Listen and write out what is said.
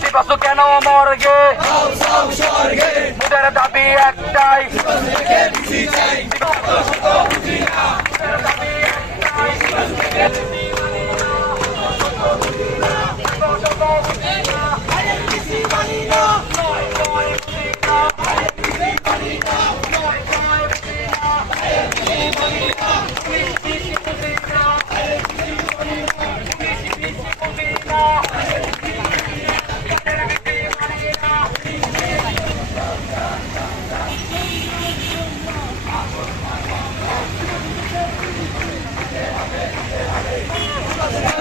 দিবস কেন মর্গে? মুদের দাবি একটাই।